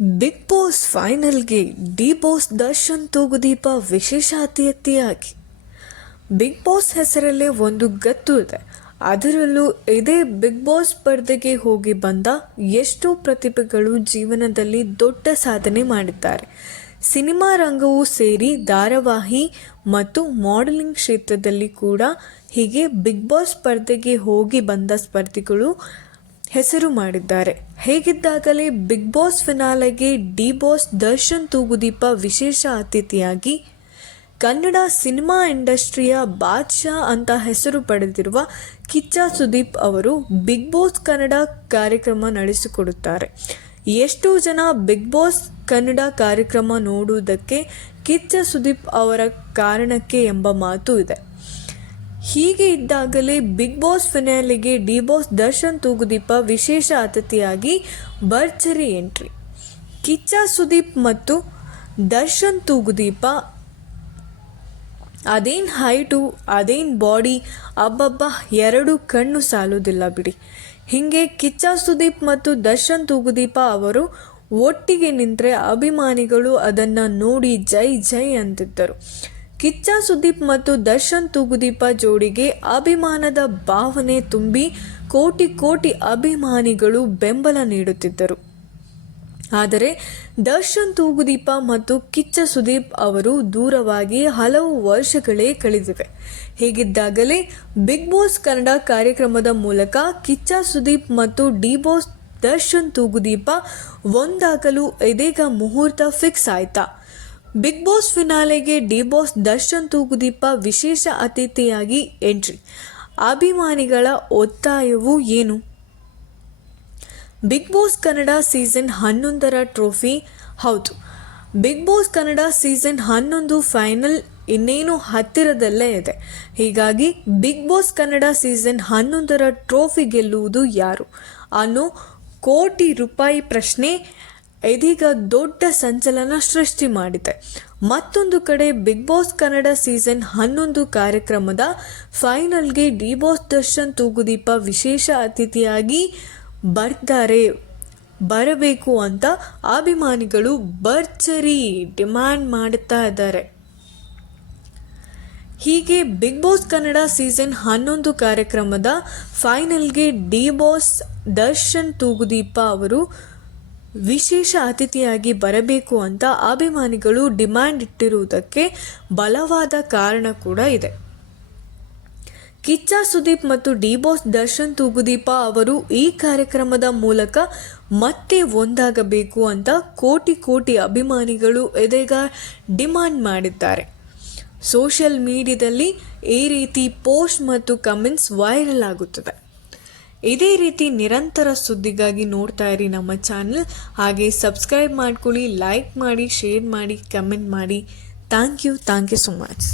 Big boss ಫೈನಲ್ಗೆ D boss Darshan Thoogudeepa ವಿಶೇಷ ಅತಿಥಿಯಾಗಿ. ಬಿಗ್ ಬಾಸ್ ಹೆಸರಲ್ಲೇ ಒಂದು ಗತ್ತು ಇದೆ. ಅದರಲ್ಲೂ ಇದೇ ಬಿಗ್ ಬಾಸ್ ಪರದೆಗೆ ಹೋಗಿ ಬಂದ ಎಷ್ಟೋ ಪ್ರತಿಭೆಗಳು ಜೀವನದಲ್ಲಿ ದೊಡ್ಡ ಸಾಧನೆ ಮಾಡಿದ್ದಾರೆ. ಸಿನಿಮಾ ರಂಗವೂ ಸೇರಿ ಧಾರಾವಾಹಿ ಮತ್ತು ಮಾಡೆಲಿಂಗ್ ಕ್ಷೇತ್ರದಲ್ಲಿ ಕೂಡ ಹೀಗೆ ಬಿಗ್ ಬಾಸ್ ಪರದೆಗೆ ಹೋಗಿ ಬಂದ ಸ್ಪರ್ಧಿಗಳು ಹೆಸರು ಮಾಡಿದ್ದಾರೆ. ಹೇಗಿದ್ದಾಗಲೇ ಬಿಗ್ ಬಾಸ್ ಫಿನಾಲೆಗೆ ಡಿ ಬಾಸ್ ದರ್ಶನ್ ತೂಗುದೀಪ ವಿಶೇಷ ಅತಿಥಿಯಾಗಿ ಕನ್ನಡ ಸಿನಿಮಾ ಇಂಡಸ್ಟ್ರಿಯ ಬಾದ್ಶಾ ಅಂತ ಹೆಸರು ಪಡೆದಿರುವ ಕಿಚ್ಚ ಸುದೀಪ್ ಅವರು ಬಿಗ್ ಬಾಸ್ ಕನ್ನಡ ಕಾರ್ಯಕ್ರಮ ನಡೆಸಿಕೊಡುತ್ತಾರೆ. ಎಷ್ಟೋ ಜನ ಬಿಗ್ ಬಾಸ್ ಕನ್ನಡ ಕಾರ್ಯಕ್ರಮ ನೋಡುವುದಕ್ಕೆ ಕಿಚ್ಚ ಸುದೀಪ್ ಅವರ ಕಾರಣಕ್ಕೆ ಎಂಬ ಮಾತು ಇದೆ. ಹೀಗೆ ಇದ್ದಾಗಲೇ ಬಿಗ್ ಬಾಸ್ ಫಿನಾಲೆಗೆ ಡಿ ಬಾಸ್ ದರ್ಶನ್ ತೂಗುದೀಪ ವಿಶೇಷ ಅತಿಥಿಯಾಗಿ ಭರ್ಜರಿ ಎಂಟ್ರಿ. ಕಿಚ್ಚ ಸುದೀಪ್ ಮತ್ತು ದರ್ಶನ್ ತೂಗುದೀಪ ಅದೇನ್ ಹೈಟು, ಅದೇನ್ ಬಾಡಿ, ಅಬ್ಬಬ್ಬ, ಎರಡು ಕಣ್ಣು ಸಾಲುವುದಿಲ್ಲ ಬಿಡಿ. ಹೀಗೆ ಕಿಚ್ಚ ಸುದೀಪ್ ಮತ್ತು ದರ್ಶನ್ ತೂಗುದೀಪ ಅವರು ಒಟ್ಟಿಗೆ ನಿಂತರೆ ಅಭಿಮಾನಿಗಳು ಅದನ್ನು ನೋಡಿ ಜೈ ಜೈ ಅಂತಿದ್ದರು. ಕಿಚ್ಚ ಸುದೀಪ್ ಮತ್ತು ದರ್ಶನ್ ತೂಗುದೀಪ ಜೋಡಿಗೆ ಅಭಿಮಾನದ ಭಾವನೆ ತುಂಬಿ ಕೋಟಿ ಕೋಟಿ ಅಭಿಮಾನಿಗಳು ಬೆಂಬಲ ನೀಡುತ್ತಿದ್ದರು. ಆದರೆ ದರ್ಶನ್ ತೂಗುದೀಪ ಮತ್ತು ಕಿಚ್ಚ ಸುದೀಪ್ ಅವರು ದೂರವಾಗಿ ಹಲವು ವರ್ಷಗಳೇ ಕಳೆದಿವೆ. ಹೀಗಿದ್ದಾಗಲೇ ಬಿಗ್ ಬಾಸ್ ಕನ್ನಡ ಕಾರ್ಯಕ್ರಮದ ಮೂಲಕ ಕಿಚ್ಚ ಸುದೀಪ್ ಮತ್ತು ಡಿ ಬಾಸ್ ದರ್ಶನ್ ತೂಗುದೀಪ ಒಂದಾಗಲು ಇದೀಗ ಮುಹೂರ್ತ ಫಿಕ್ಸ್ ಆಯ್ತಾ? ಬಿಗ್ ಬಾಸ್ ಫಿನಾಲೆಗೆ ಡಿ ಬಾಸ್ ದರ್ಶನ್ ತೂಗುದೀಪ ವಿಶೇಷ ಅತಿಥಿಯಾಗಿ ಎಂಟ್ರಿ. ಅಭಿಮಾನಿಗಳ ಒತ್ತಾಯವು ಏನು? ಬಿಗ್ ಬಾಸ್ ಕನ್ನಡ ಸೀಸನ್ 11ರ ಟ್ರೋಫಿ. ಹೌದು, big boss Kannada season 11 final ಇನ್ನೇನು ಹತ್ತಿರದಲ್ಲೇ ಇದೆ. ಹೀಗಾಗಿ ಬಿಗ್ ಬಾಸ್ ಕನ್ನಡ ಸೀಸನ್ 11ರ ಟ್ರೋಫಿ ಗೆಲ್ಲುವುದು ಯಾರು ಅನ್ನೋ ಕೋಟಿ ರೂಪಾಯಿ ಪ್ರಶ್ನೆ ಇದೀಗ ದೊಡ್ಡ ಸಂಚಲನ ಸೃಷ್ಟಿ ಮಾಡಿದೆ. ಮತ್ತೊಂದು ಕಡೆ ಬಿಗ್ ಬಾಸ್ ಕನ್ನಡ ಸೀಸನ್ 11 ಕಾರ್ಯಕ್ರಮದ ಫೈನಲ್ಗೆ ಡಿ ಬಾಸ್ ದರ್ಶನ್ ತೂಗುದೀಪ ವಿಶೇಷ ಅತಿಥಿಯಾಗಿ ಬರಬೇಕು ಅಂತ ಅಭಿಮಾನಿಗಳು ಭರ್ಜರಿ ಡಿಮ್ಯಾಂಡ್ ಮಾಡುತ್ತಾ ಇದ್ದಾರೆ. ಹೀಗೆ ಬಿಗ್ ಬಾಸ್ ಕನ್ನಡ ಸೀಸನ್ 11 ಕಾರ್ಯಕ್ರಮದ ಫೈನಲ್ಗೆ ಡಿ ಬಾಸ್ ದರ್ಶನ್ ತೂಗುದೀಪ ಅವರು ವಿಶೇಷ ಅತಿಥಿಯಾಗಿ ಬರಬೇಕು ಅಂತ ಅಭಿಮಾನಿಗಳು ಡಿಮ್ಯಾಂಡ್ ಇಟ್ಟಿರುವುದಕ್ಕೆ ಬಲವಾದ ಕಾರಣ ಕೂಡ ಇದೆ. ಕಿಚ್ಚ ಸುದೀಪ್ ಮತ್ತು ಡಿ ಬಾಸ್ ದರ್ಶನ್ ತೂಗುದೀಪ ಅವರು ಈ ಕಾರ್ಯಕ್ರಮದ ಮೂಲಕ ಮತ್ತೆ ಒಂದಾಗಬೇಕು ಅಂತ ಕೋಟಿ ಕೋಟಿ ಅಭಿಮಾನಿಗಳು ಇದೀಗ ಡಿಮ್ಯಾಂಡ್ ಮಾಡಿದ್ದಾರೆ. ಸೋಷಿಯಲ್ ಮೀಡಿಯಾದಲ್ಲಿ ಈ ರೀತಿ ಪೋಸ್ಟ್ ಮತ್ತು ಕಮೆಂಟ್ಸ್ ವೈರಲ್ ಆಗುತ್ತದೆ. ಇದೇ ರೀತಿ ನಿರಂತರ ಸುದ್ದಿಗಾಗಿ ನೋಡ್ತಾ ಇರಿ ನಮ್ಮ ಚಾನಲ್. ಹಾಗೆ ಸಬ್ಸ್ಕ್ರೈಬ್ ಮಾಡ್ಕೊಳ್ಳಿ, ಲೈಕ್ ಮಾಡಿ, ಶೇರ್ ಮಾಡಿ, ಕಮೆಂಟ್ ಮಾಡಿ. Thank you so much.